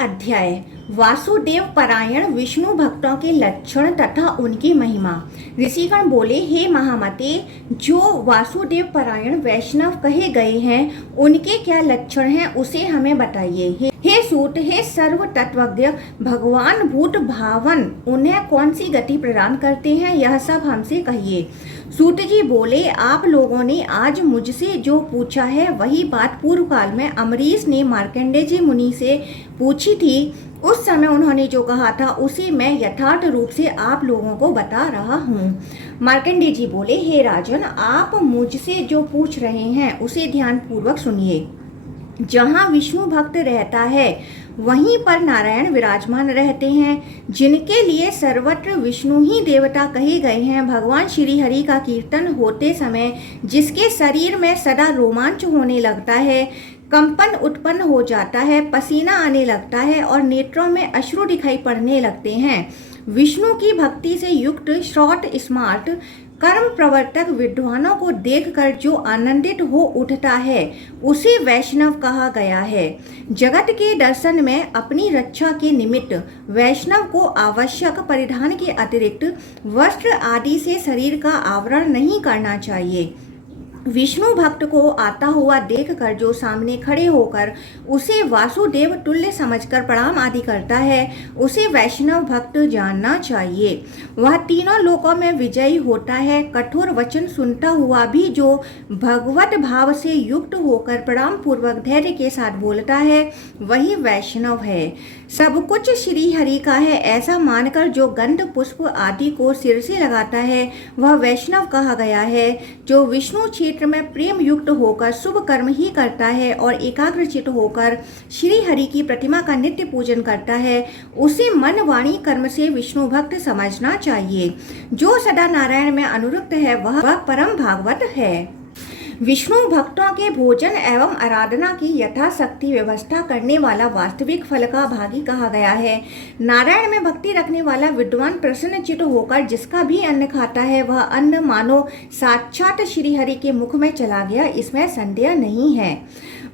अध्याय वासुदेव परायण विष्णु भक्तों के लक्षण तथा उनकी महिमा। ऋषिगण बोले, हे महामते, जो वासुदेव परायण वैष्णव कहे गए हैं उनके क्या लक्षण हैं उसे हमें बताइए। हे सूत, हे सर्व तत्वज्ञ भगवान भूत भावन उन्हें कौन सी गति प्रदान करते हैं, यह सब हमसे कहिए। सूत जी बोले, आप लोगों ने आज मुझसे जो पूछा है वही बात पूर्व काल में अम्बरीश ने मार्कंडेय जी मुनि से पूछी थी। उस समय उन्होंने जो कहा था उसे मैं यथार्थ रूप से आप लोगों को बता रहा हूँ। मार्कंडेय जी बोले, हे राजन, आप मुझसे जो पूछ रहे हैं उसे ध्यान पूर्वक सुनिए। जहाँ विष्णु भक्त रहता है वहीं पर नारायण विराजमान रहते हैं, जिनके लिए सर्वत्र विष्णु ही देवता कहे गए हैं। भगवान श्री हरि का कीर्तन होते समय जिसके शरीर में सदा रोमांच होने लगता है, कंपन उत्पन्न हो जाता है, पसीना आने लगता है और नेत्रों में अश्रु दिखाई पड़ने लगते हैं, विष्णु की भक्ति से युक्त श्रौत स्मार्ट कर्म प्रवर्तक विद्वानों को देखकर जो आनंदित हो उठता है उसे वैष्णव कहा गया है। जगत के दर्शन में अपनी रक्षा के निमित्त वैष्णव को आवश्यक परिधान के अतिरिक्त वस्त्र आदि से शरीर का आवरण नहीं करना चाहिए। विष्णु भक्त को आता हुआ देखकर जो सामने खड़े होकर उसे वासुदेव तुल्य समझकर प्रणाम आदि करता है उसे वैष्णव भक्त जानना चाहिए। वह तीनों लोकों में विजयी होता है। कठोर वचन सुनता हुआ भी जो भगवत भाव से युक्त होकर प्रणाम पूर्वक धैर्य के साथ बोलता है वही वैष्णव है। सब कुछ श्री हरि का है ऐसा मानकर जो गंध पुष्प आदि को सिर से लगाता है वह वैष्णव कहा गया है। जो विष्णु क्षेत्र में प्रेम युक्त होकर शुभ कर्म ही करता है और एकाग्रचित होकर श्री हरि की प्रतिमा का नित्य पूजन करता है उसे मन वाणी कर्म से विष्णु भक्त समझना चाहिए। जो सदा नारायण में अनुरक्त है वह परम भागवत है। विष्णु भक्तों के भोजन एवं आराधना की यथाशक्ति व्यवस्था करने वाला वास्तविक फल का भागी कहा गया है। नारायण में भक्ति रखने वाला विद्वान प्रसन्नचित्त होकर जिसका भी अन्न खाता है वह अन्न मानो साक्षात श्री हरि के मुख में चला गया, इसमें संदेह नहीं है।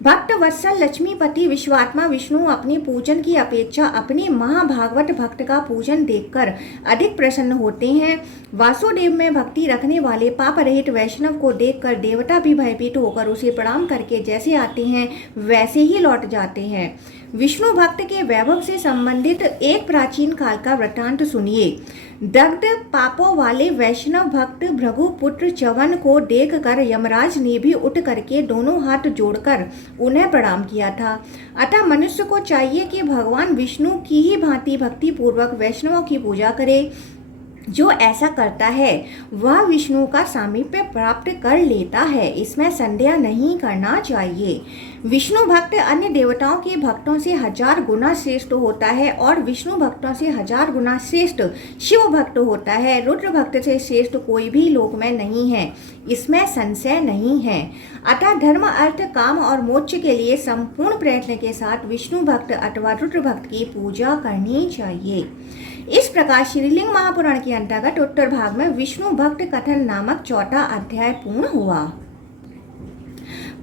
भक्त वत्सल लक्ष्मीपति विश्वात्मा विष्णु अपने पूजन की अपेक्षा अपने महाभागवत भक्त का पूजन देखकर अधिक प्रसन्न होते हैं। वासुदेव में भक्ति रखने वाले पाप रहित वैष्णव को देखकर देवता भी भयभीत होकर उसे प्रणाम करके जैसे आते हैं वैसे ही लौट जाते हैं। विष्णु भक्त के वैभव से संबंधित एक प्राचीन काल का वृत्तांत सुनिए। दग्ध पापों वाले वैष्णव भक्त भृगुपुत्र च्यवन को देखकर यमराज ने भी उठ करके दोनों हाथ जोड़कर उन्हें प्रणाम किया था। अतः मनुष्य को चाहिए कि भगवान विष्णु की ही भांति भक्ति पूर्वक वैष्णवों की पूजा करे। जो ऐसा करता है वह विष्णु का सामीप्य प्राप्त कर लेता है, इसमें संदेह नहीं करना चाहिए। विष्णु भक्त अन्य देवताओं के भक्तों से 1000 गुना श्रेष्ठ होता है और विष्णु भक्तों से 1000 गुना श्रेष्ठ शिव भक्त होता है। रुद्र भक्त से श्रेष्ठ कोई भी लोक में नहीं है, इसमें संशय नहीं है। अतः धर्म अर्थ काम और मोक्ष के लिए संपूर्ण प्रयत्न के साथ विष्णु भक्त अथवा रुद्र भक्त की पूजा करनी चाहिए। इस प्रकार श्रीलिंग महापुराण के अंतर्गत उत्तर भाग में विष्णु भक्त कथन नामक चौथा अध्याय पूर्ण हुआ।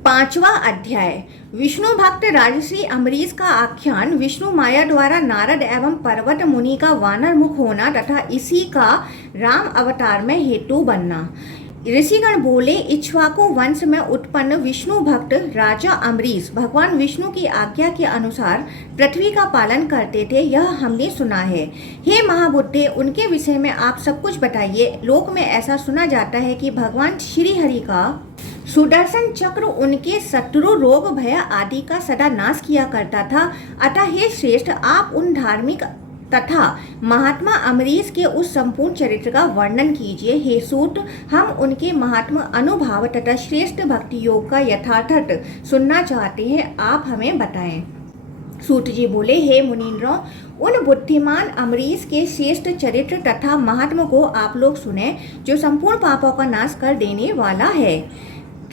पांचवा अध्याय विष्णु भक्त राजश्री अम्बरीश का आख्यान। विष्णु माया द्वारा नारद एवं पर्वत मुनि का वानर मुख होना तथा इसी का राम अवतार में हेतु बनना। ऋषिगण बोले, इक्ष्वाकु वंश में उत्पन्न विष्णु भक्त राजा अम्बरीश भगवान विष्णु की आज्ञा के अनुसार पृथ्वी का पालन करते थे, यह हमने सुना है। हे महाबुद्धे, उनके विषय में आप सब कुछ बताइए। लोक में ऐसा सुना जाता है कि भगवान श्री हरि का सुदर्शन चक्र उनके शत्रु रोग भय आदि का सदा नाश किया करता था। अतः हे श्रेष्ठ, आप उन धार्मिक तथा महात्मा अम्बरीश के उस संपूर्ण चरित्र का वर्णन कीजिए। हे सूत, हम उनके महात्मा अनुभाव तथा श्रेष्ठ भक्ति योग का यथार्थ सुनना चाहते हैं, आप हमें बताएं। सूत जी बोले, हे मुनीन्द्रों, उन बुद्धिमान अम्बरीश के श्रेष्ठ चरित्र तथा महात्मा को आप लोग सुने जो संपूर्ण पापों का नाश कर देने वाला है।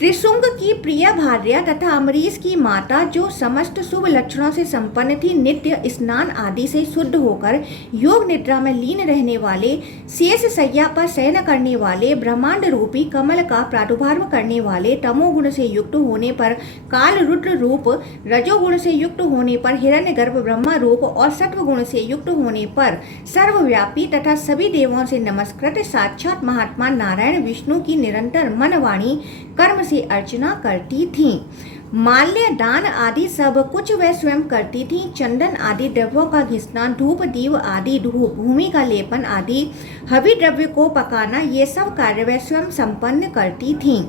त्रिशुंग की प्रिय भार्या तथा अम्बरीश की माता, जो समस्त शुभ लक्षणों से संपन्न थी, नित्य स्नान आदि से शुद्ध होकर योग निद्रा में लीन रहने वाले, शेष शैया पर शयन करने वाले, ब्रह्मांड रूपी कमल का प्रादुर्भाव करने वाले, तमोगुण से युक्त होने पर काल रुद्र रूप, रजोगुण से युक्त होने पर हिरण्यगर्भ ब्रह्मा रूप और सत्वगुण से युक्त होने पर सर्वव्यापी तथा सभी देवों से नमस्कृत साक्षात महात्मा नारायण विष्णु की निरंतर मन वाणी कर्म से अर्चना करती थीं। माल्य दान आदि सब कुछ वह स्वयं करती थीं। चंदन आदि द्रव्यों का घिसना, धूप दीव आदि धूप, भूमि का लेपन आदि हवि द्रव्य को पकाना, ये सब कार्य वह स्वयं संपन्न करती थीं।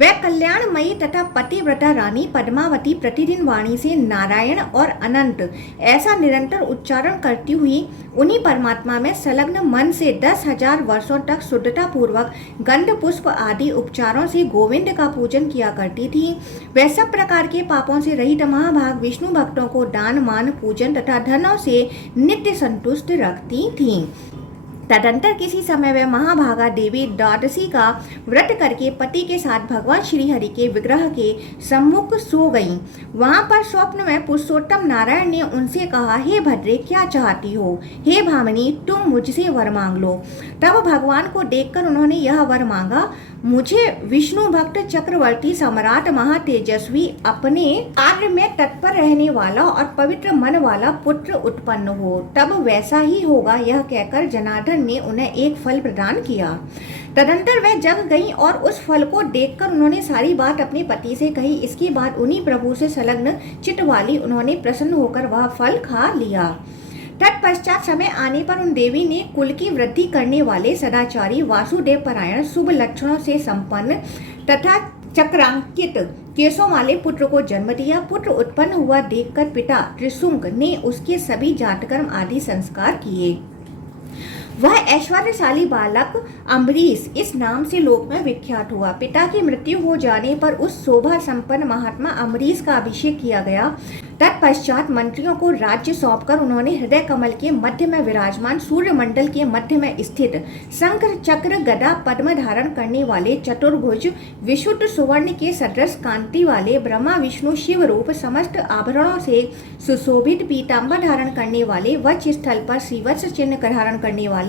वह कल्याणमयी तथा पतिव्रता रानी पद्मावती प्रतिदिन वाणी से नारायण और अनंत ऐसा निरंतर उच्चारण करती हुई उन्हीं परमात्मा में संलग्न मन से 10,000 वर्षों तक शुद्धता पूर्वक गंध पुष्प आदि उपचारों से गोविंद का पूजन किया करती थी। वह सब प्रकार के पापों से रहित महाभाग विष्णु भक्तों को दान मान पूजन तथा धनों से नित्य संतुष्ट रखती थीं। तदंतर किसी समय वह महाभागा देवी द्वादशी का व्रत करके पति के साथ भगवान श्री हरि के विग्रह के सम्मुख सो गईं। वहां पर स्वप्न में पुरुषोत्तम नारायण ने उनसे कहा, हे भद्रे, क्या चाहती हो? हे भामिनी, तुम मुझसे वर मांग लो। तब भगवान को देखकर उन्होंने यह वर मांगा, मुझे विष्णु भक्त चक्रवर्ती सम्राट महातेजस्वी अपने कार्य में तत्पर रहने वाला और पवित्र मन वाला पुत्र उत्पन्न हो। तब वैसा ही होगा, यह कहकर जनार्दन ने उन्हें एक फल प्रदान किया। तदंतर वह जग गईं और उस फल को देखकर उन्होंने सारी बात अपने पति से कही। इसके बाद उन्हीं प्रभु से संलग्न चित्त वाली उन्होंने प्रसन्न होकर वह फल खा लिया। तत्पश्चात समय आने पर उन देवी ने कुल की वृद्धि करने वाले सदाचारी वासुदेव परायण शुभ लक्षणों से संपन्न तथा चक्रांकित केसों वाले पुत्र को जन्म दिया। पुत्र उत्पन्न हुआ देखकर पिता त्रिशुंग ने उसके सभी जातकर्म आदि संस्कार किए। वह ऐश्वर्यशाली बालक अम्बरीश इस नाम से लोक में विख्यात हुआ। पिता की मृत्यु हो जाने पर उस शोभा संपन्न महात्मा अम्बरीश का अभिषेक किया गया। तत्पश्चात मंत्रियों को राज्य सौंपकर उन्होंने हृदय कमल के मध्य में विराजमान, सूर्य मंडल के मध्य में स्थित, शंख चक्र गदा पद्म धारण करने वाले, चतुर्भुज विशुद्ध सुवर्ण के सदृश कांति वाले, ब्रह्मा विष्णु शिव रूप समस्त आभरणों से सुशोभित, पीताम्बर धारण करने वाले, वक्ष स्थल पर श्रीवत्स चिन्ह धारण करने वाले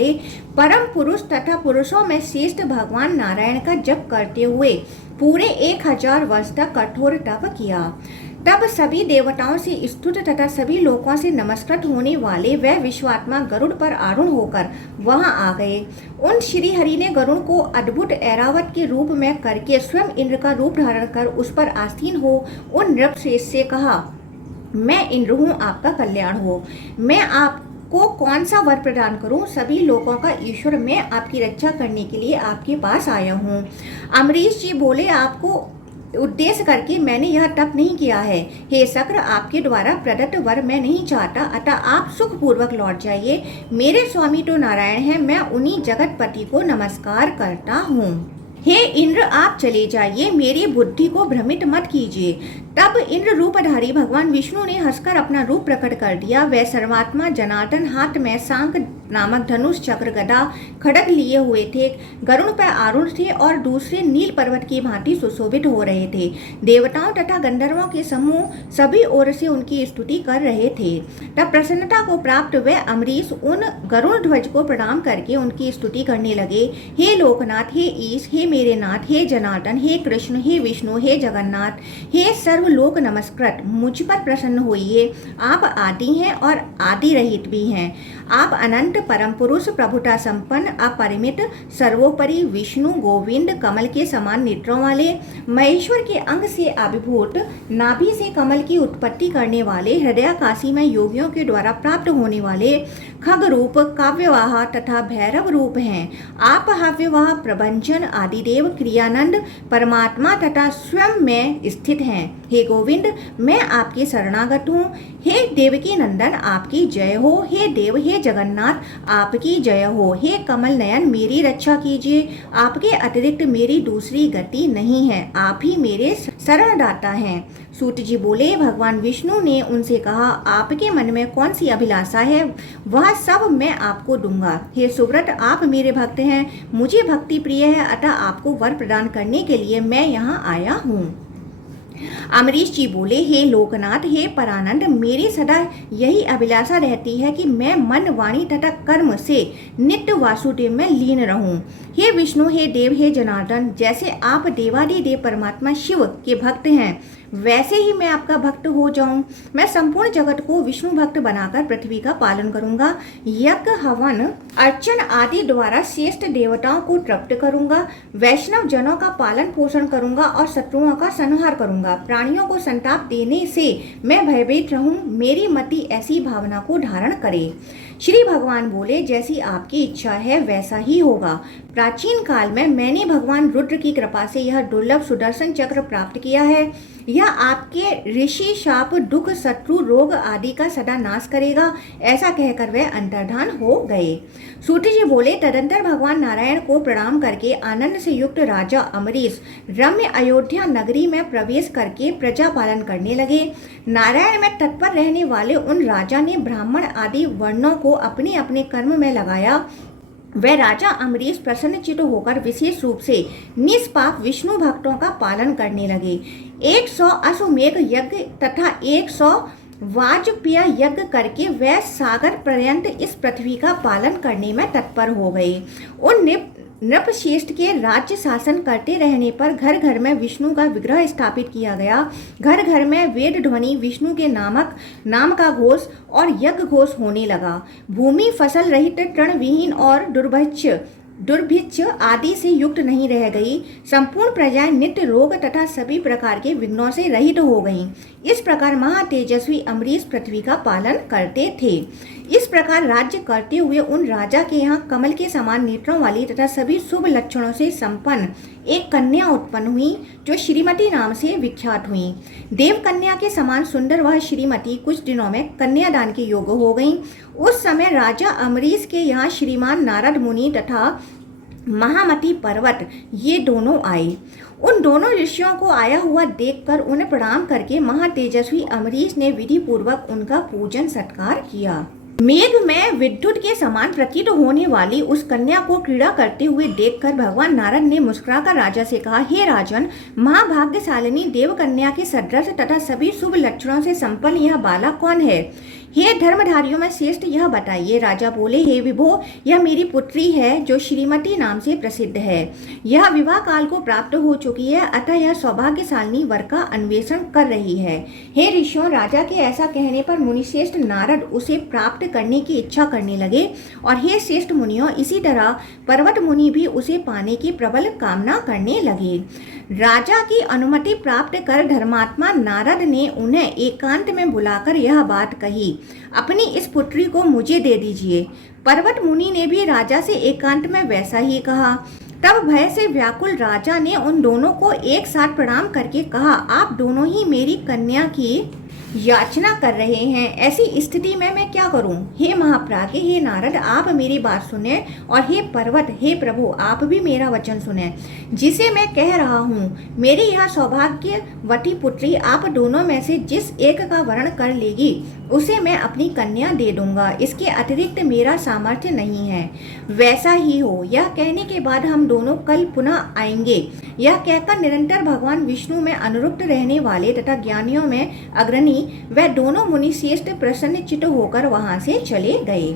परम पुरुष तथा पुरुषों में श्रेष्ठ भगवान नारायण का जप करते हुए पूरे 1000 वर्ष तक कठोर तप किया। तब सभी देवताओं से स्तुत तथा सभी लोकों से नमस्कृत होने वाले वह विश्वात्मा गरुड़ पर आरूढ़ होकर वहां आ गए। उन श्री हरि ने गरुड़ को अद्भुत ऐरावत के रूप में करके स्वयं इंद्र का रूप धारण कर उस पर आसीन हो उन नृपश्रेष्ठ से कहा, मैं इंद्र हूँ, आपका कल्याण हो। मैं आपको कौन सा वर प्रदान करूं? सभी लोगों का ईश्वर, मैं आपकी रक्षा करने के लिए आपके पास आया हूं। अम्बरीश जी बोले, आपको उद्देश्य करके मैंने यह तप नहीं किया है। हे शक्र, आपके द्वारा प्रदत्त वर मैं नहीं चाहता, अतः आप सुखपूर्वक लौट जाइए। मेरे स्वामी तो नारायण हैं, मैं उन्हीं जगतपति को नमस्कार करता हूँ। हे इंद्र, आप चले जाइए, मेरी बुद्धि को भ्रमित मत कीजिए। तब इंद्र रूपधारी भगवान विष्णु ने हंसकर अपना रूप प्रकट कर दिया। वह सर्वात्मा जनार्दन हाथ में सांक नामक धनुष चक्र गदा खड्ग लिए हुए थे, गरुड़ पर आरूढ़ थे और दूसरे नील पर्वत की भांति सुशोभित हो रहे थे। देवताओं तथा गंधर्वों के समूह सभी ओर से उनकी स्तुति कर रहे थे। तब प्रसन्नता को प्राप्त वह अम्बरीश उन गरुड़ ध्वज को प्रणाम करके उनकी स्तुति करने लगे। हे लोकनाथ, हे ईश, हे मेरे नाथ, हे जनार्दन, हे कृष्ण, हे विष्णु, हे जगन्नाथ, हे सर्वलोक नमस्कृत, मुझ पर प्रसन्न होइए। आप आदि हैं और आदि रहित भी हैं। आप अनंत परम पुरुष, प्रभुता संपन्न, अपरिमित, सर्वोपरि, विष्णु, गोविंद, कमल के समान नेत्रों वाले, महेश्वर के अंग से आविर्भूत, नाभि से कमल की उत्पत्ति करने वाले, हृदयाकाशी में योगियों के द्वारा प्राप्त होने वाले, खग रूप, काव्यवाह तथा भैरव रूप हैं। आप हव्यवाह, प्रभंजन, आदिदेव, क्रियानंद, परमात्मा तथा स्वयं में स्थित हैं। हे गोविंद, मैं आपके शरणागत हूँ। हे देवकी नंदन, आपकी जय हो। हे देव, हे जगन्नाथ, आपकी जय हो। हे कमल नयन, मेरी रक्षा कीजिए। आपके अतिरिक्त मेरी दूसरी गति नहीं है, आप ही मेरे शरणदाता हैं। सूत जी बोले, भगवान विष्णु ने उनसे कहा, आपके मन में कौन सी अभिलाषा है, वह सब मैं आपको दूंगा। हे सुव्रत, आप मेरे भक्त हैं, मुझे भक्ति प्रिय है, अतः आपको वर प्रदान करने के लिए मैं यहाँ आया हूँ। अमरीश जी बोले, हे लोकनाथ, हे परानंद, मेरी सदा यही अभिलाषा रहती है कि मैं मन, वाणी तथा कर्म से नित्य वासुदेव में लीन रहूं। हे विष्णु, हे देव, हे जनार्दन, जैसे आप देवादिदेव परमात्मा शिव के भक्त हैं, वैसे ही मैं आपका भक्त हो जाऊं। मैं संपूर्ण जगत को विष्णु भक्त बनाकर पृथ्वी का पालन करूंगा। यज्ञ, हवन, अर्चन आदि द्वारा श्रेष्ठ देवताओं को तृप्त करूंगा। वैष्णव जनों का पालन पोषण करूंगा और शत्रुओं का संहार करूंगा। प्राणियों को संताप देने से मैं भयभीत रहूं। मेरी मति ऐसी भावना को धारण करे। श्री भगवान बोले, जैसी आपकी इच्छा है वैसा ही होगा। प्राचीन काल में मैंने भगवान रुद्र की कृपा से यह दुर्लभ सुदर्शन चक्र प्राप्त किया है। यह आपके ऋषि शाप, दुख, शत्रु, रोग आदि का सदा नाश करेगा। ऐसा कहकर वह अंतर्धान हो गए। सूत जी बोले, तदंतर भगवान नारायण को प्रणाम करके आनंद से युक्त राजा अमरीश रम्य अयोध्या नगरी में प्रवेश करके प्रजा पालन करने लगे। नारायण में तत्पर रहने वाले उन राजा ने ब्राह्मण आदि वर्णों को अपने अपने कर्म में लगाया। वह राजा अमरीश प्रसन्नचित्त होकर विशेष रूप से निष्पाप विष्णु भक्तों का पालन करने लगे। 100 अश्वमेघ यज्ञ तथा 100 वाजपेय यज्ञ करके वह सागर पर्यंत इस पृथ्वी का पालन करने में तत्पर हो गए। उन नृपश्रेष्ठ के राज्य शासन करते रहने पर घर घर में विष्णु का विग्रह स्थापित किया गया। घर घर में वेद ध्वनि, विष्णु के नाम का घोष और यज्ञ घोष होने लगा। भूमि फसल रहित, तृण विहीन और दुर्भिक्ष आदि से युक्त नहीं रह गई। संपूर्ण प्रजाएं नित्य रोग तथा सभी प्रकार के विघ्नों से रहित हो गईं। इस प्रकार महातेजस्वी अमरीश पृथ्वी का पालन करते थे। इस प्रकार राज्य करते हुए उन राजा के यहाँ कमल के समान नेत्रों वाली तथा सभी शुभ लक्षणों से संपन्न एक कन्या उत्पन्न हुई, जो श्रीमती नाम से विख्यात हुई। देव कन्या के समान सुंदर वह श्रीमती कुछ दिनों में कन्यादान के योग्य हो गई। उस समय राजा अमरीश के यहाँ श्रीमान नारद मुनि तथा महामती पर्वत ये दोनों आए। उन दोनों ऋषियों को आया हुआ देखकर उन्हें प्रणाम करके महातेजस्वी अमरीश ने विधि पूर्वक उनका पूजन सत्कार किया। मेघ में विद्युत के समान प्रतीत होने वाली उस कन्या को क्रीड़ा करते हुए देखकर भगवान नारद ने मुस्कुराकर राजा से कहा, हे राजन, महाभाग्यशालिनी देव कन्या के सदृश तथा सभी शुभ लक्षणों से संपन्न यह बालक कौन है? हे धर्मधारियों में श्रेष्ठ यह बताइए। राजा बोले, हे विभो, यह मेरी पुत्री है जो श्रीमती नाम से प्रसिद्ध है। यह विवाह काल को प्राप्त हो चुकी है, अतः यह सौभाग्यशालिनी वर का अन्वेषण कर रही है। हे ऋषियों, राजा के ऐसा कहने पर मुनिश्रेष्ठ नारद उसे प्राप्त करने की इच्छा करने लगे। और हे श्रेष्ठ मुनियों, इसी तरह पर्वत मुनि भी उसे पाने की प्रबल कामना करने लगे। राजा की अनुमति प्राप्त कर धर्मात्मा नारद ने उन्हें एकांत में बुलाकर यह बात कही, अपनी इस पुत्री को मुझे दे दीजिए। पर्वत मुनि ने भी राजा से एकांत में वैसा ही कहा। तब भय से व्याकुल राजा ने उन दोनों को एक साथ प्रणाम करके कहा, आप दोनों ही मेरी कन्या की याचना कर रहे हैं, ऐसी स्थिति में मैं क्या करूं? हे महाप्राज्ञ, हे नारद, आप मेरी बात सुने, और हे पर्वत, हे प्रभु, आप भी मेरा वचन सुने। जिसे मैं कह रहा हूँ, मेरी यह सौभाग्यवती पुत्री आप दोनों में से जिस एक का वर्ण कर लेगी उसे मैं अपनी कन्या दे दूंगा। इसके अतिरिक्त मेरा सामर्थ्य नहीं है। वैसा ही हो। यह कहने के बाद हम दोनों कल पुनः आएंगे। यह कहकर निरंतर भगवान विष्णु में अनुरुक्त रहने वाले तथा ज्ञानियों में अग्रणी वह दोनों मुनि श्रेष्ठ प्रसन्नचित्त होकर वहां से चले गए।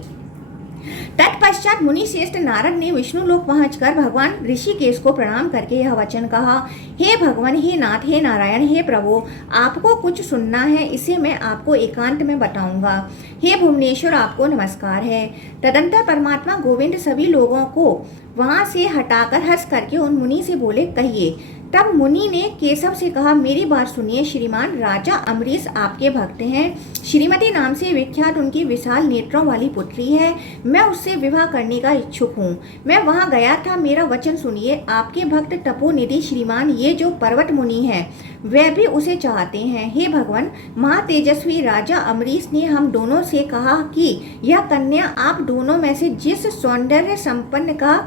तत्पश्चात मुनि श्रेष्ठ नारद ने विष्णु लोक पहुंचकर भगवान ऋषिकेश को प्रणाम करके यह वचन कहा, हे भगवान, हे नाथ, हे नारायण, हे प्रभु, आपको कुछ सुनना है, इसे मैं आपको एकांत में बताऊंगा। हे भुवनेश्वर, आपको नमस्कार है। तदंतर परमात्मा गोविंद सभी लोगों को वहां से हटाकर हंस करके उन मुनि से बोले, कहिए। तब मुनि ने केशव से कहा, मेरी बात सुनिए श्रीमान, राजा अमरीश आपके भक्त हैं। श्रीमती नाम से विख्यात उनकी विशाल नेत्रों वाली पुत्री है। मैं उससे विवाह करने का इच्छुक हूँ। मैं वहाँ गया था। मेरा वचन सुनिए। आपके भक्त तपोनिधि श्रीमान ये जो पर्वत मुनि हैं वह भी उसे चाहते हैं। हे भगवान, महातेजस्वी राजा अमरीश ने हम दोनों से कहा कि यह कन्या आप दोनों में से जिस सौंदर्य संपन्न का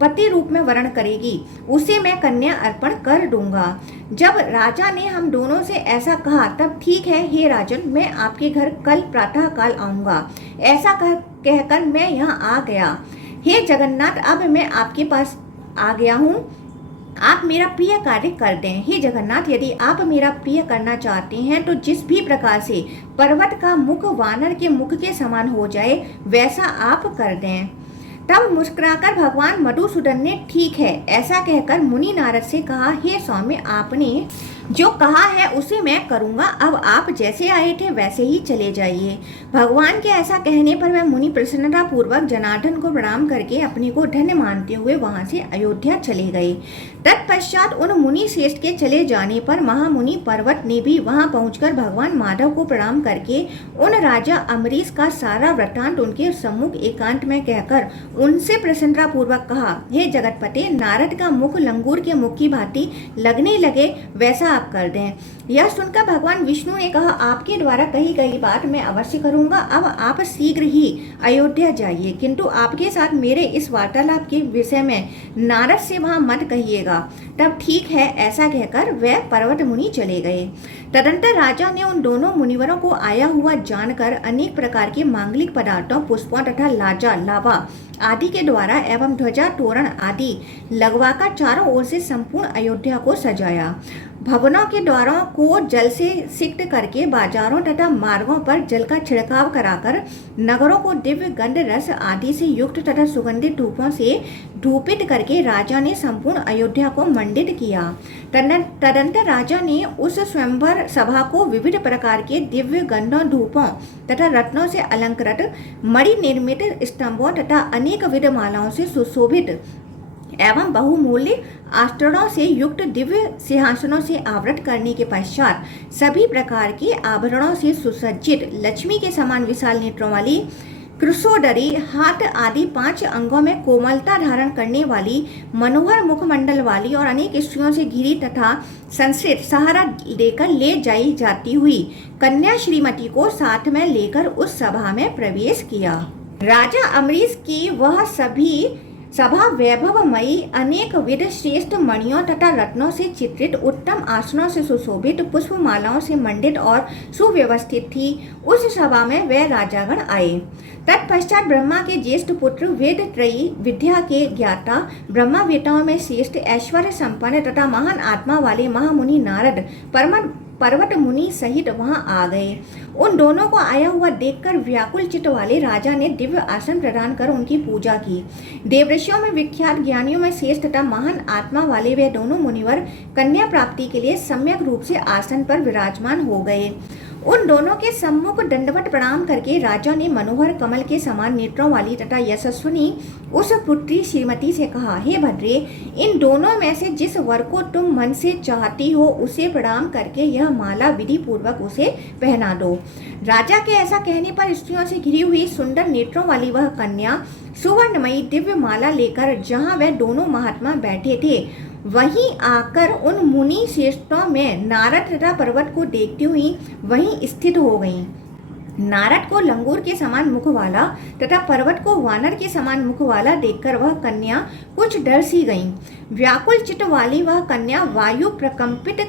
पति रूप में वर्ण करेगी उसे मैं कन्या अर्पण कर दूंगा। जब राजा ने हम दोनों से ऐसा कहा तब ठीक है हे राजन, मैं आपके घर कल प्रातः काल आऊंगा। ऐसा कहकर मैं यहाँ आ गया। हे जगन्नाथ, अब मैं आपके पास आ गया हूँ, आप मेरा प्रिय कार्य कर दें। हे जगन्नाथ, यदि आप मेरा प्रिय करना चाहते हैं तो जिस भी प्रकार से पर्वत का मुख वानर के मुख के समान हो जाए वैसा आप कर दें। तब मुस्कुराकर भगवान मधुसूदन ने ठीक है ऐसा कहकर मुनि नारद से कहा, हे स्वामी, आपने जो कहा है उसे मैं करूंगा, अब आप जैसे आए थे वैसे ही चले जाइए। भगवान के ऐसा कहने पर वह मुनि प्रसन्नता पूर्वक जनार्दन को प्रणाम करके अपने को धन्य मानते हुए वहां से अयोध्या चले गए। तत्पश्चात उन मुनि श्रेष्ठ के चले जाने पर महामुनि पर्वत ने भी वहां पहुंचकर भगवान माधव को प्रणाम करके उन राजा अम्बरीश का सारा वृत्तांत उनके सम्मुख एकांत में कहकर उनसे प्रसन्नता पूर्वक कहा, हे जगतपते, नारद का मुख लंगूर के मुख की भांति लगने लगे वैसा आप कर दें। यह सुनकर भगवान विष्णु ने कहा, आपके द्वारा कही गई बात मैं अवश्य करूंगा। अब आप शीघ्र ही अयोध्या जाइए, किंतु आपके साथ मेरे इस वार्तालाप के विषय में नारद से वहां मत कहिएगा। तब ठीक है ऐसा कहकर वह पर्वत मुनि चले गए। तदंतर राजा ने उन दोनों मुनिवरों को आया हुआ जानकर अनेक प्रकार के मांगलिक पदार्थों, पुष्पों तथा लाजा लावा आदि के द्वारा एवं ध्वजा तोरण आदि लगवाकर चारों ओर से संपूर्ण अयोध्या को सजाया। भवनों के द्वारों को जल से सिक्त करके बाजारों तथा मार्गों पर जल का छिड़काव कराकर नगरों को दिव्य गंध रस आदि से युक्त तथा सुगंधित धूपों से धूपित करके राजा ने संपूर्ण अयोध्या को मंडित किया। तदंतर राजा ने उस स्वयंवर सभा को विविध प्रकार के दिव्य गंधों, धूपों तथा रत्नों से अलंकृत मणि निर्मित स्तंभों तथा अनेक विध मालाओं से सुशोभित एवं बहुमूल्य आस्तरणों से युक्त दिव्य सिंहासनों से आवृत करने के पश्चात सभी प्रकार के आभरणों से सुसज्जित लक्ष्मी के समान विशाल नेत्रों वाली कृशोदरी, हाथ आदि 5 अंगों में कोमलता धारण करने वाली, मनोहर मुखमंडल वाली और अनेक स्त्रियों से घिरी तथा संश्रित सहारा लेकर ले जाई जाती हुई कन्या श्रीमती को साथ में लेकर उस सभा में प्रवेश किया। राजा अम्बरीश की वह सभा वैभवमयी अनेक विध श्रेष्ठ मणियों तथा रत्नों से चित्रित, उत्तम आसनों से सुशोभित, पुष्पमालाओं से मंडित और सुव्यवस्थित थी। उस सभा में वे राजागण आए। तत्पश्चात ब्रह्मा के ज्येष्ठ पुत्र, वेद त्रयी विद्या के ज्ञाता, ब्रह्मावेताओं में श्रेष्ठ, ऐश्वर्य संपन्न तथा महान आत्मा वाले महामुनि नारद पर्वत मुनि सहित वहां आ गए। उन दोनों को आया हुआ देखकर व्याकुल चित्त वाले राजा ने दिव्य आसन प्रदान कर उनकी पूजा की। देवऋषियों में विख्यात, ज्ञानियों में श्रेष्ठ तथा महान आत्मा वाले वे दोनों मुनिवर कन्या प्राप्ति के लिए सम्यक रूप से आसन पर विराजमान हो गए। उन दोनों के सम्मुख दंडवत प्रणाम करके राजा ने मनोहर कमल के समान नेत्रों वाली तथा यशस्विनी उस पुत्री श्रीमती से कहा, हे भद्रे, इन दोनों में से जिस वर को तुम मन से चाहती हो उसे प्रणाम करके यह माला विधि पूर्वक उसे पहना दो। राजा के ऐसा कहने पर स्त्रियों से घिरी हुई सुंदर नेत्रों वाली वह कन्या सुवर्णमयी दिव्य माला लेकर जहाँ वह दोनों महात्मा बैठे थे वहीं आकर उन मुनि श्रेष्ठों में नारद तथा पर्वत को देखती हुई वहीं स्थित हो गईं। नारद को लंगूर के समान मुख वाला तथा पर्वत को वानर के समान मुख वाला देखकर वह कन्या कुछ डर सी गईं। व्याकुल चित्त वाली वह कन्या वायु प्रकंपित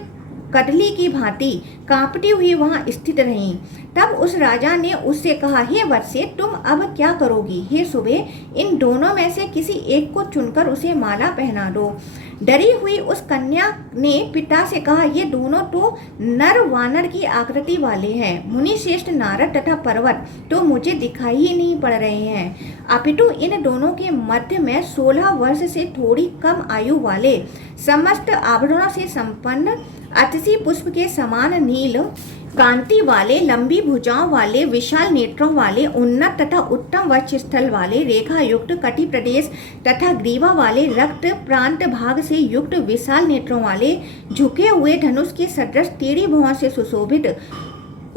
कदली की भांति कांपती हुई वहां स्थित रही। तब उस राजा ने उससे कहा, हे वत्से, तुम अब क्या करोगी? हे सुबे, इन दोनों में से किसी एक को चुनकर उसे माला पहना दो। डरी हुई उस कन्या ने पिता से कहा, ये दोनों तो नर वानर की आकृति वाले हैं। मुनि श्रेष्ठ नारद तथा पर्वत तो मुझे दिखाई ही नहीं पड़ रहे हैं, अपितु इन दोनों के मध्य में 16 वर्ष से थोड़ी कम आयु वाले, समस्त आभरणों से संपन्न, अतिशि पुष्प के समान नील कांति वाले, लंबी भुजाओं वाले, विशाल नेत्रों वाले, उन्नत तथा उत्तम वक्षस्थल वाले, रेखा युक्त कटि प्रदेश तथा ग्रीवा वाले, रक्त प्रांत भाग से युक्त विशाल नेत्रों वाले, झुके हुए धनुष के सदृश टेढ़ी भुजाओं से सुशोभित,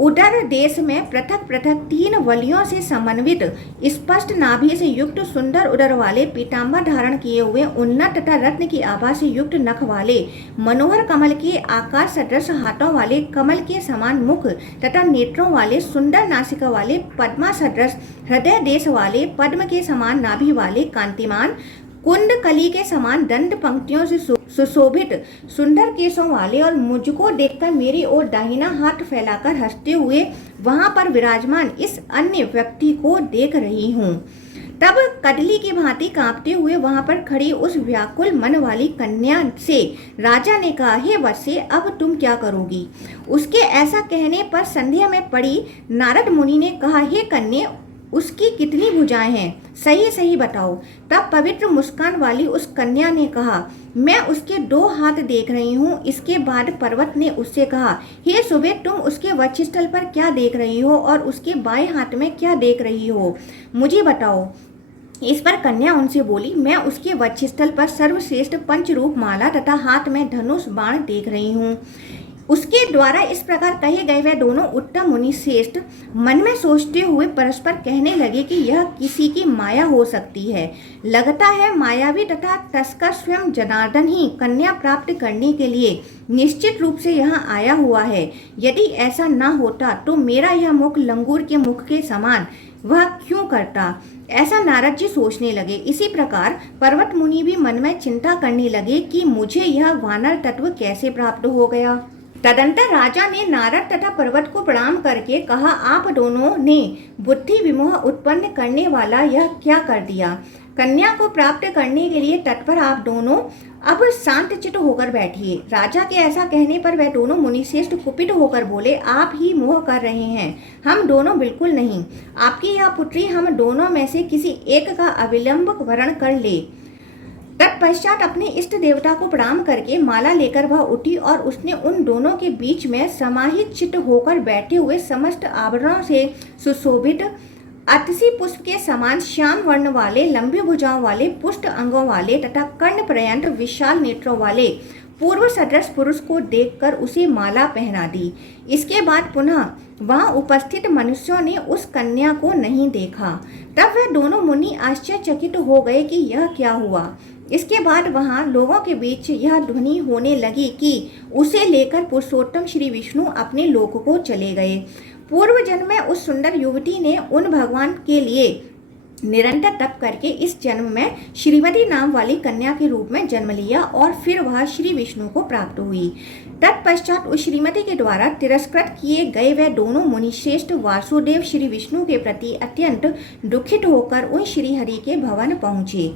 उदर देश में पृथक पृथक 3 वलियों से समन्वित, स्पष्ट नाभि से युक्त सुंदर उदर वाले, पीताम्बर धारण किए हुए, उन्नत तथा रत्न की आभा से युक्त नख वाले, मनोहर कमल के आकार सदृश हाथों वाले, कमल के समान मुख तथा नेत्रों वाले, सुंदर नासिका वाले, पद्मा सदृश हृदय देश वाले, पद्म के समान नाभि वाले, कांतिमान कुंडकली के समान दंड पंक्तियों से सुशोभित सुंदर केशों वाले और मुझको देखकर मेरी ओर दाहिना हाथ फैलाकर हंसते हुए वहां पर विराजमान इस अन्य व्यक्ति को देख रही हूँ। तब कदली की भांति कांपते हुए वहां पर खड़ी उस व्याकुल मन वाली कन्या से राजा ने कहा, हे वत्से, अब तुम क्या करोगी? उसके ऐसा कहने पर संदेह में पड़ी नारद मुनि ने कहा, हे कन्या, उसकी कितनी भुजाएं हैं, सही सही बताओ। तब पवित्र मुस्कान वाली उस कन्या ने कहा, मैं उसके 2 हाथ देख रही हूँ। इसके बाद पर्वत ने उससे कहा, हे सुबे, तुम उसके वक्षस्थल पर क्या देख रही हो और उसके बाएं हाथ में क्या देख रही हो, मुझे बताओ। इस पर कन्या उनसे बोली, मैं उसके वक्षस्थल पर सर्वश्रेष्ठ पंचरूप माला तथा हाथ में धनुष बाण देख रही हूँ। उसके द्वारा इस प्रकार कहे गए वे दोनों उत्तम मुनि श्रेष्ठ मन में सोचते हुए परस्पर कहने लगे कि यह किसी की माया हो सकती है। लगता है मायावी तथा तस्कर स्वयं जनार्दन ही कन्या प्राप्त करने के लिए निश्चित रूप से यहाँ आया हुआ है। यदि ऐसा न होता तो मेरा यह मुख लंगूर के मुख के समान वह क्यों करता? ऐसा नारद जी सोचने लगे। इसी प्रकार पर्वत मुनि भी मन में चिंता करने लगे कि मुझे यह वानर तत्व कैसे प्राप्त हो गया। तदंतर राजा ने नारद तथा पर्वत को प्रणाम करके कहा, आप दोनों ने बुद्धि विमोह उत्पन्न करने वाला यह क्या कर दिया? कन्या को प्राप्त करने के लिए तत्पर आप दोनों अब शांत चित्त होकर बैठिए। राजा के ऐसा कहने पर वह दोनों मुनिश्रेष्ठ कुपित होकर बोले, आप ही मोह कर रहे हैं, हम दोनों बिल्कुल नहीं। आपकी यह पुत्री हम दोनों में से किसी एक का अविलंब वरण कर ले। तत्पश्चात अपने इष्ट देवता को प्रणाम करके माला लेकर वह उठी और उसने उन दोनों के बीच में समाहित चित्त होकर बैठे हुए समस्त आभरणों से सुशोभित अतसी पुष्प के समान श्याम वर्ण वाले लंबी भुजाओं वाले पुष्ट अंगों वाले तथा कर्ण पर्यंत विशाल नेत्रों वाले पूर्व सदृश पुरुष को देखकर उसे माला पहना दी। इसके बाद पुनः वहां उपस्थित मनुष्यों ने उस कन्या को नहीं देखा। तब वह दोनों मुनि आश्चर्यचकित हो गए कि यह क्या हुआ। इसके बाद वहां लोगों के बीच यह ध्वनि होने लगी कि उसे लेकर पुरुषोत्तम श्री विष्णु अपने लोक को चले गए। पूर्व जन्म में उस सुंदर युवती ने उन भगवान के लिए निरंतर तप करके इस जन्म में श्रीमती नाम वाली कन्या के रूप में जन्म लिया और फिर वह श्री विष्णु को प्राप्त हुई। तत्पश्चात उस श्रीमती के द्वारा तिरस्कृत किए गए वे दोनों मुनिश्रेष्ठ वासुदेव श्री विष्णु के प्रति अत्यंत दुखित होकर उन श्रीहरि के भवन पहुँचे।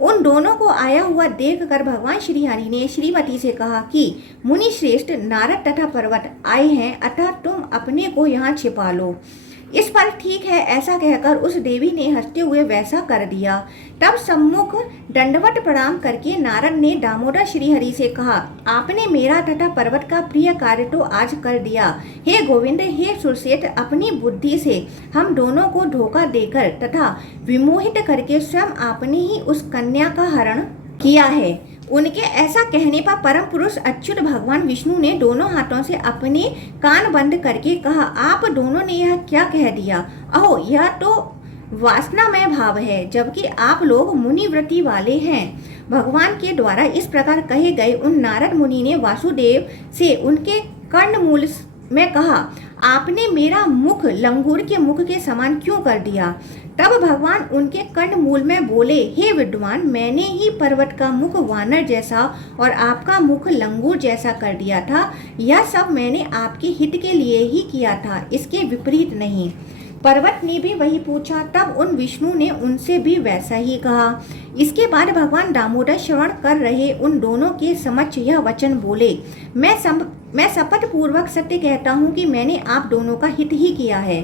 उन दोनों को आया हुआ देख कर भगवान श्रीहरि ने श्रीमती से कहा कि मुनिश्रेष्ठ नारद तथा पर्वत आए हैं, अतः तुम अपने को यहाँ छिपा लो। इस पर ठीक है, ऐसा कहकर उस देवी ने हंसते हुए वैसा कर दिया। तब सम्मुख दंडवत प्रणाम करके नारद ने दामोदर श्रीहरि से कहा, आपने मेरा तथा पर्वत का प्रिय कार्य तो आज कर दिया। हे गोविंद, हे सुरसेठ, अपनी बुद्धि से हम दोनों को धोखा देकर तथा विमोहित करके स्वयं आपने ही उस कन्या का हरण किया है। उनके ऐसा कहने पर परम पुरुष अच्युत भगवान विष्णु ने दोनों हाथों से अपने कान बंद करके कहा, आप दोनों ने यह क्या कह दिया? अहो, यह तो वासनामय भाव है, जबकि आप लोग मुनिव्रति वाले हैं। भगवान के द्वारा इस प्रकार कहे गए उन नारद मुनि ने वासुदेव से उनके कर्णमूल में कहा, आपने मेरा मुख लंगूर के मुख के समान क्यों कर दिया? तब भगवान उनके कर्णमूल में बोले, हे विद्वान, मैंने ही पर्वत का मुख वानर जैसा और आपका मुख लंगूर जैसा कर दिया था। यह सब मैंने आपके हित के लिए ही किया था, इसके विपरीत नहीं। पर्वत ने भी वही पूछा। तब उन विष्णु ने उनसे भी वैसा ही कहा। इसके बाद भगवान दामोदर श्रवण कर रहे उन दोनों के समक्ष यह वचन बोले, मैं शपथ पूर्वक सत्य कहता हूँ कि मैंने आप दोनों का हित ही किया है।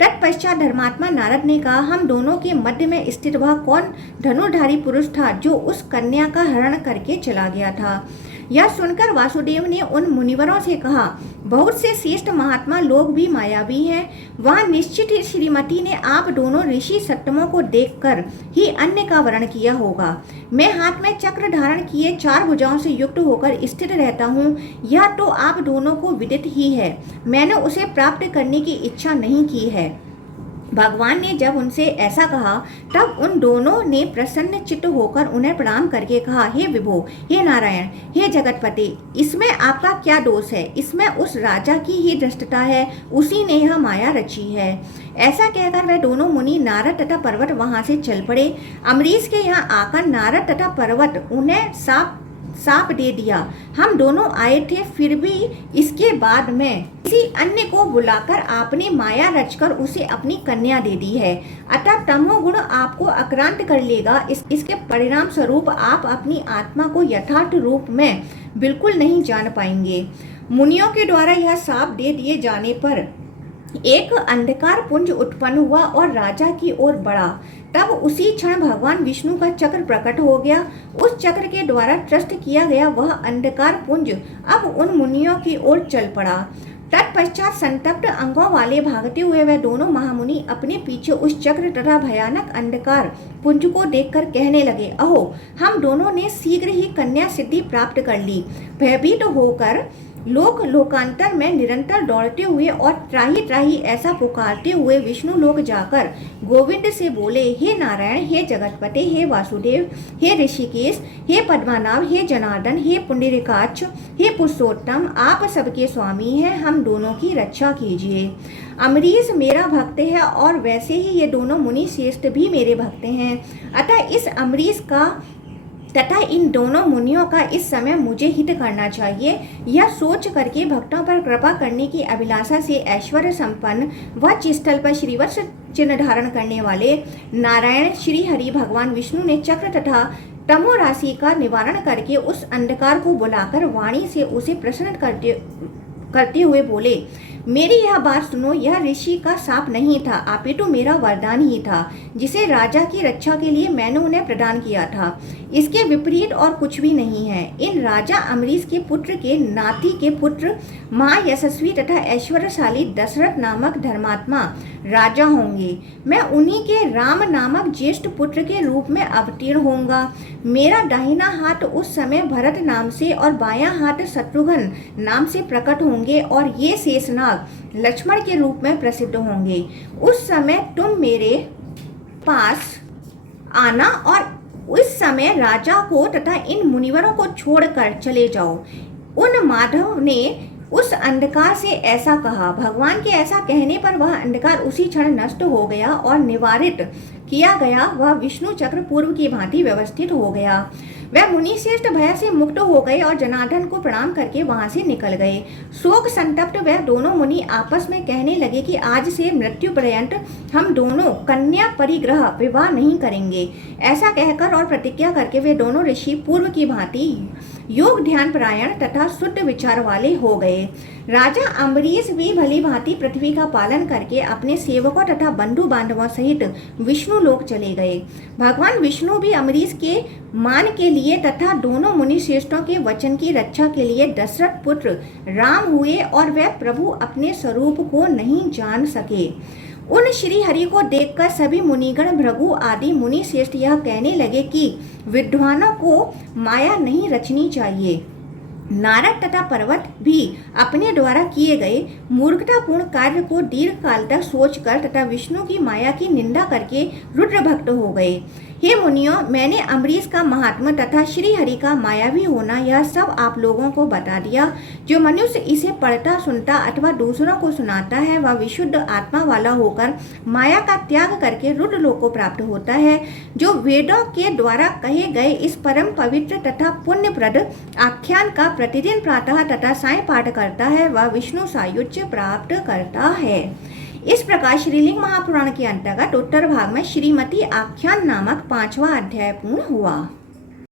तत्पश्चात धर्मात्मा नारद ने कहा, हम दोनों के मध्य में स्थित वह कौन धनुर्धारी पुरुष था जो उस कन्या का हरण करके चला गया था? यह सुनकर वासुदेव ने उन मुनिवरों से कहा, बहुत से श्रेष्ठ महात्मा लोग भी मायावी हैं। वहाँ निश्चित ही श्रीमती ने आप दोनों ऋषि सत्तमों को देखकर ही अन्य का वर्ण किया होगा। मैं हाथ में चक्र धारण किए 4 भुजाओं से युक्त होकर स्थित रहता हूँ, यह तो आप दोनों को विदित ही है। मैंने उसे प्राप्त करने की इच्छा नहीं की है। भगवान ने जब उनसे ऐसा कहा तब उन दोनों ने प्रसन्न चित्त होकर उन्हें प्रणाम करके कहा, हे विभो, हे नारायण, हे जगतपति, इसमें आपका क्या दोष है? इसमें उस राजा की ही दृष्टता है, उसी ने यह माया रची है। ऐसा कहकर वह दोनों मुनि नारद तथा पर्वत वहां से चल पड़े। अम्बरीश के यहाँ आकर नारद तथा पर्वत उन्हें साप दे दिया। हम दोनों आए थे, फिर भी इसके बाद में किसी अन्य को बुलाकर आपने माया रचकर उसे अपनी कन्या दे दी है। अतः तमोगुण आपको आक्रांत कर लेगा। इसके परिणाम स्वरूप आप अपनी आत्मा को यथार्थ रूप में बिल्कुल नहीं जान पाएंगे। मुनियों के द्वारा यह साप दे दिए जाने पर एक अंधकार पुंज उत्पन्न हुआ और राजा की ओर बढ़ा। तब उसी क्षण भगवान विष्णु का चक्र प्रकट हो गया। उस चक्र के द्वारा त्रस्त किया गया वह अंधकार पुंज अब उन मुनियों की ओर चल पड़ा। तत्पश्चात संतप्त अंगों वाले भागते हुए वह दोनों महामुनि अपने पीछे उस चक्र तथा भयानक अंधकार पुंज को देखकर कहने लगे, अहो, हम दोनों ने शीघ्र ही कन्या सिद्धि प्राप्त कर ली। भयभीत होकर लोकांतर में निरंतर दौड़ते हुए और त्राही त्राही ऐसा पुकारते हुए विष्णु लोक जाकर गोविंद से बोले, हे नारायण, हे जगतपते, हे वासुदेव, हे ऋषिकेश, हे पद्मनाभ, हे जनार्दन, हे पुंडरीकाक्ष, हे पुरुषोत्तम, आप सबके स्वामी हैं, हम दोनों की रक्षा कीजिए। अम्बरीश मेरा भक्त है और वैसे ही ये दोनों मुनि श्रेष्ठ भी मेरे भक्त हैं। अतः इस अम्बरीश का तथा इन दोनों मुनियों का इस समय मुझे हित करना चाहिए। यह सोच करके भक्तों पर कृपा करने की अभिलाषा से ऐश्वर्य संपन्न व चिस्थल पर श्रीवत्स चिन्ह धारण करने वाले नारायण श्री हरि भगवान विष्णु ने चक्र तथा तमो राशि का निवारण करके उस अंधकार को बुलाकर वाणी से उसे प्रसन्न करते हुए बोले, मेरी यह बात सुनो, यह ऋषि का शाप नहीं था, अपितु मेरा वरदान ही था, जिसे राजा की रक्षा के लिए मैंने उन्हें प्रदान किया था। इसके विपरीत और कुछ भी नहीं है। इन राजा अम्बरीश के पुत्र के नाती के पुत्र महायशस्वी तथा ऐश्वर्यशाली दशरथ नामक धर्मात्मा राजा होंगे। मैं उन्हीं के राम नामक ज्येष्ठ पुत्र के रूप में अवतीर्ण होऊंगा। मेरा दाहिना हाथ उस समय भरत नाम से और बायां हाथ शत्रुघ्न नाम से प्रकट होंगे और ये शेषनाग लक्ष्मण के रूप में प्रसिद्ध होंगे। उस समय तुम मेरे पास आना और उस समय राजा को तथा इन मुनिवरों को छोड़कर चले जाओ। उन माधव ने उस अंधकार से ऐसा कहा। भगवान के ऐसा कहने पर वह अंधकार उसी क्षण नष्ट हो गया और निवारित किया गया। वह विष्णु चक्र पूर्व की भांति व्यवस्थित हो गया। वह मुनि श्रेष्ठ भय से मुक्त हो गए और जनार्दन को प्रणाम करके वहां से निकल गए। शोक संतप्त वह दोनों मुनि आपस में कहने लगे कि आज से मृत्यु पर्यंत हम दोनों कन्या परिग्रह विवाह नहीं करेंगे। ऐसा कहकर और प्रतिज्ञा करके वे दोनों ऋषि पूर्व की भांति योग ध्यान परायण तथा शुद्ध विचार वाले हो गए। राजा अम्बरीश भी भली भांति पृथ्वी का पालन करके अपने सेवकों तथा बंधु बांधवों सहित विष्णु लोक चले गए। भगवान विष्णु भी अम्बरीश के मान के लिए तथा दोनों मुनि श्रेष्ठों के वचन की रक्षा के लिए दशरथ पुत्र राम हुए और वह प्रभु अपने स्वरूप को नहीं जान सके। उन श्री हरि को देखकर सभी मुनिगण भृगु आदि मुनि श्रेष्ठ यह कहने लगे कि विद्वानों को माया नहीं रचनी चाहिए। नारद तथा पर्वत भी अपने द्वारा किए गए मूर्खतापूर्ण कार्य को दीर्घ काल तक सोचकर तथा विष्णु की माया की निंदा करके रुद्र भक्त हो गए। हे मुनियों, मैंने अम्बरीश का महात्मा तथा श्री हरि का मायावी होना यह सब आप लोगों को बता दिया। जो मनुष्य इसे पढ़ता सुनता अथवा दूसरों को सुनाता है वह विशुद्ध आत्मा वाला होकर माया का त्याग करके रुद्र लोक को प्राप्त होता है। जो वेदों के द्वारा कहे गए इस परम पवित्र तथा पुण्यप्रद आख्यान का प्रतिदिन प्रातः तथा सायं पाठ करता है वह विष्णु सायुज्य प्राप्त करता है। इस प्रकार श्रीलिंग महापुराण के अंतर्गत उत्तर भाग में श्रीमती आख्यान नामक 5वां अध्याय पूर्ण हुआ।